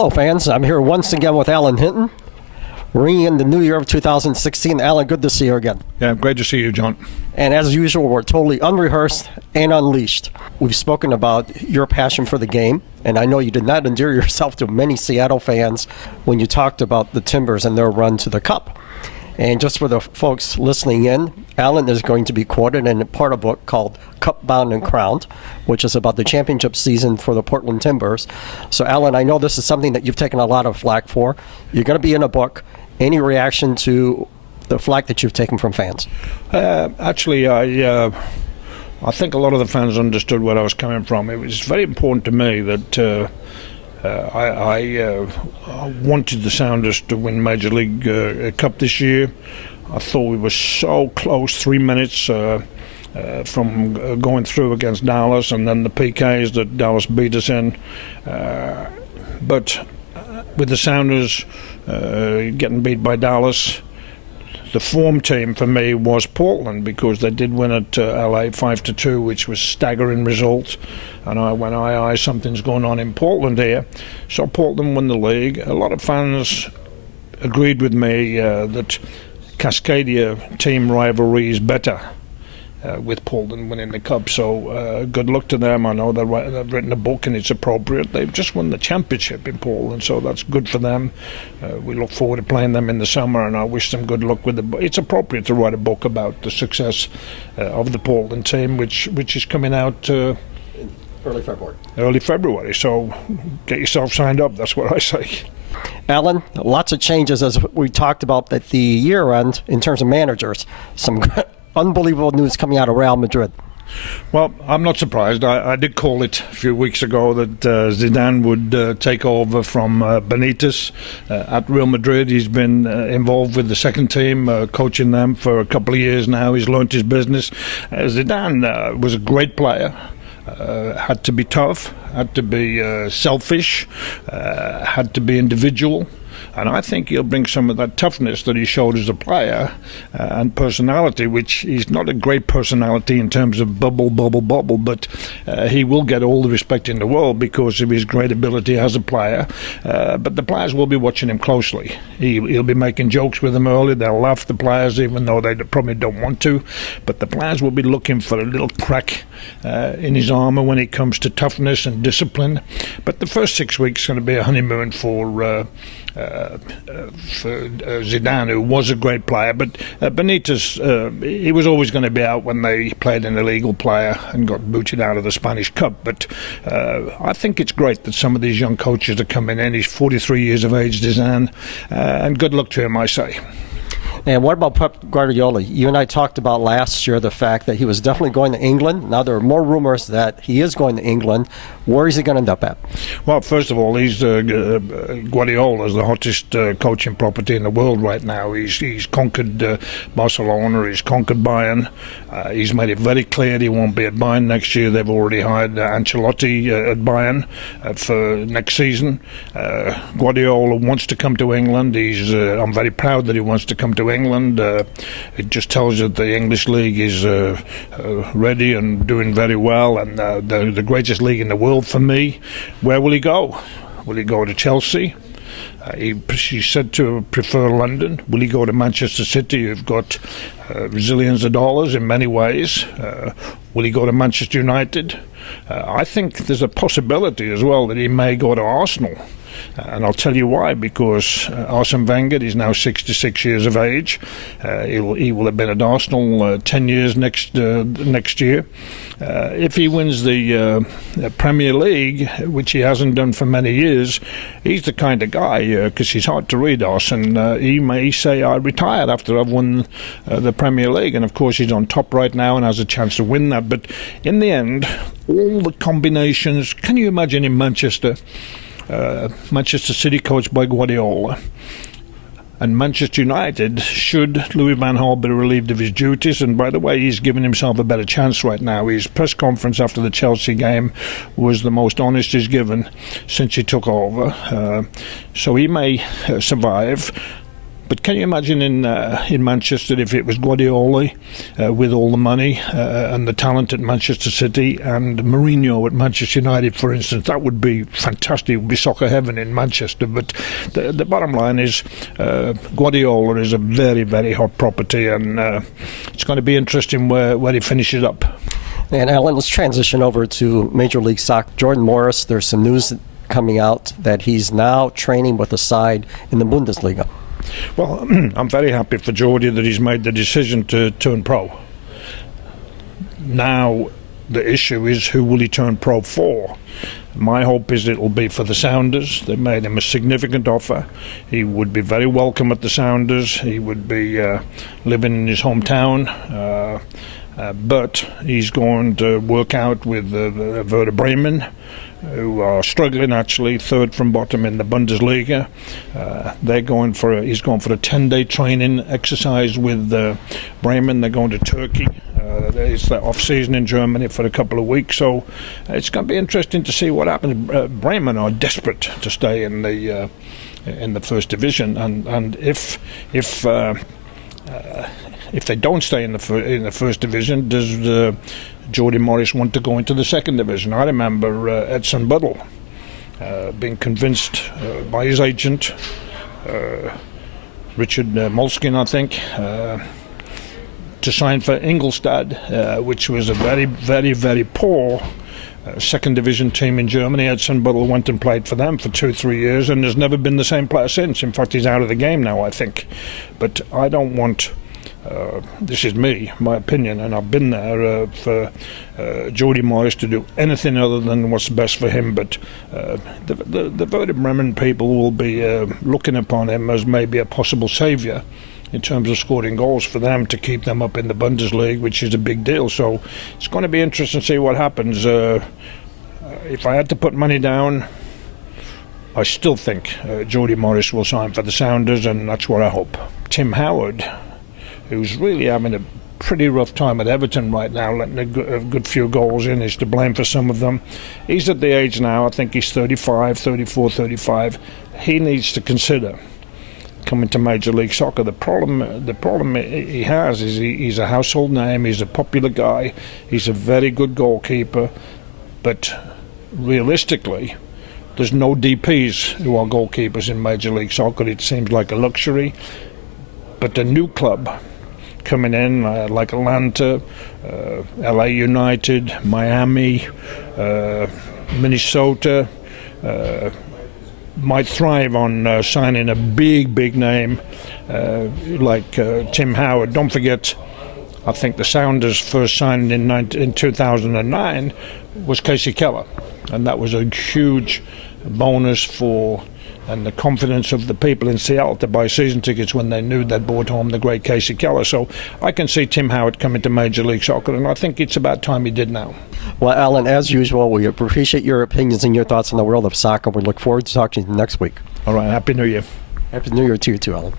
Hello, fans. I'm here once again with Alan Hinton, ringing in the new year of 2016. Alan, good to see you again. Yeah, great to see you, John. And as usual, we're totally unrehearsed and unleashed. We've spoken about your passion for the game, and I know you did not endear yourself to many Seattle fans when you talked about the Timbers and their run to the Cup. And just for the folks listening in, Alan is going to be quoted in part of a book called Cup Bound and Crowned, which is about the championship season for the Portland Timbers. So, Alan, I know this is something that you've taken a lot of flack for. You're going to be in a book. Any reaction to the flack that you've taken from fans? Actually, I think a lot of the fans understood where I was coming from. It was very important to me that I wanted the Sounders to win Major League Cup this year. I thought we were so close, 3 minutes from going through against Dallas, and then the PKs that Dallas beat us in. But with the Sounders getting beat by Dallas, the form team for me was Portland, because they did win at LA 5-2, which was staggering result. And I went, aye, something's going on in Portland here. So Portland won the league. A lot of fans agreed with me that Cascadia team rivalry is better with Portland winning the Cup. So good luck to them. I know they've written a book and it's appropriate. They've just won the championship in Portland, so that's good for them. We look forward to playing them in the summer, and I wish them good luck with the book. It's appropriate to write a book about the success of the Portland team, which is coming out Early February. So get yourself signed up. That's what I say. Alan, lots of changes as we talked about at the year end in terms of managers. Some unbelievable news coming out of Real Madrid. Well, I'm not surprised. I did call it a few weeks ago that Zidane would take over from Benitez at Real Madrid. He's been involved with the second team, coaching them for a couple of years now. He's learnt his business. Zidane was a great player. Had to be tough, had to be selfish, had to be individual. And I think he'll bring some of that toughness that he showed as a player and personality, which he's not a great personality in terms of bubble, but he will get all the respect in the world because of his great ability as a player. But the players will be watching him closely. He'll be making jokes with them early. They'll laugh, the players, even though they probably don't want to. But the players will be looking for a little crack in his armour when it comes to toughness and discipline. But the first 6 weeks is going to be a honeymoon for Zidane, who was a great player. But Benitez, he was always going to be out when they played an illegal player and got booted out of the Spanish Cup. But I think it's great that some of these young coaches are coming in. He's 43 years of age, Zidane, and good luck to him, I say. And what about Pep Guardiola? You and I talked about last year the fact that he was definitely going to England. Now there are more rumors that he is going to England. Where is he going to end up at? Well, first of all, Guardiola is the hottest coaching property in the world right now. He's conquered Barcelona. He's conquered Bayern. He's made it very clear he won't be at Bayern next year. They've already hired Ancelotti at Bayern for next season. Guardiola wants to come to England. I'm very proud that he wants to come to England. It just tells you that the English league is ready and doing very well, and the greatest league in the world for me. Where will he go? Will he go to Chelsea? He's said to prefer London. Will he go to Manchester City? You've got zillions of dollars in many ways. Will he go to Manchester United? I think there's a possibility as well that he may go to Arsenal. And I'll tell you why, because Arsene Wenger is now 66 years of age. He will have been at Arsenal 10 years next year. If he wins the Premier League, which he hasn't done for many years, he's the kind of guy, because he's hard to read, Arsene, he may say, I retired after I've won the Premier League. And of course he's on top right now and has a chance to win that. But in the end, all the combinations, can you imagine in Manchester City coached by Guardiola, and Manchester United, should Louis van Gaal be relieved of his duties? And by the way, he's given himself a better chance right now. His press conference after the Chelsea game was the most honest he's given since he took over. So he may survive. But can you imagine in Manchester if it was Guardiola with all the money and the talent at Manchester City and Mourinho at Manchester United, for instance? That would be fantastic. It would be soccer heaven in Manchester. But the bottom line is Guardiola is a very, very hot property, and it's going to be interesting where he finishes up. And Alan, let's transition over to Major League Soccer. Jordan Morris, there's some news coming out that he's now training with a side in the Bundesliga. Well, I'm very happy for Jordy that he's made the decision to turn pro. Now, the issue is who will he turn pro for? My hope is it will be for the Sounders. They made him a significant offer. He would be very welcome at the Sounders. He would be living in his hometown. But he's going to work out with Werder Bremen, who are struggling actually, third from bottom in the Bundesliga. He's going for a 10-day training exercise with Bremen. They're going to Turkey. It's the off-season in Germany for a couple of weeks, so it's going to be interesting to see what happens. Bremen are desperate to stay in the first division, and if they don't stay in the first division, does Jordy Morris want to go into the second division? I remember Edson Buddle being convinced by his agent, Richard Moleskine, I think, to sign for Ingolstadt, which was a very, very, very poor second division team in Germany. Edson Buddle went and played for them for 2-3 years and has never been the same player since. In fact, he's out of the game now, I think. But I don't want... this is my opinion, and I've been there for Jordy Morris to do anything other than what's best for him. But the Werder Bremen people will be looking upon him as maybe a possible saviour in terms of scoring goals for them to keep them up in the Bundesliga, which is a big deal. So it's going to be interesting to see what happens. If I had to put money down, I still think Jordy Morris will sign for the Sounders, and that's what I hope. Tim Howard, who's really having a pretty rough time at Everton right now, letting a good few goals in, is to blame for some of them. He's at the age now, I think he's 34, 35. He needs to consider coming to Major League Soccer. The problem he has is he's a household name, he's a popular guy, he's a very good goalkeeper, but realistically, there's no DPs who are goalkeepers in Major League Soccer. It seems like a luxury. But a new club coming in, like Atlanta, LA United, Miami, Minnesota, might thrive on signing a big name like Tim Howard. Don't forget, I think the Sounders first signed in 2009 was Casey Keller, and that was a huge bonus for and the confidence of the people in Seattle to buy season tickets when they knew they'd brought home the great Casey Keller. So I can see Tim Howard coming to Major League Soccer, and I think it's about time he did now. Well, Alan, as usual, we appreciate your opinions and your thoughts on the world of soccer. We look forward to talking to you next week. All right, Happy New Year. Happy New Year to you too, Alan.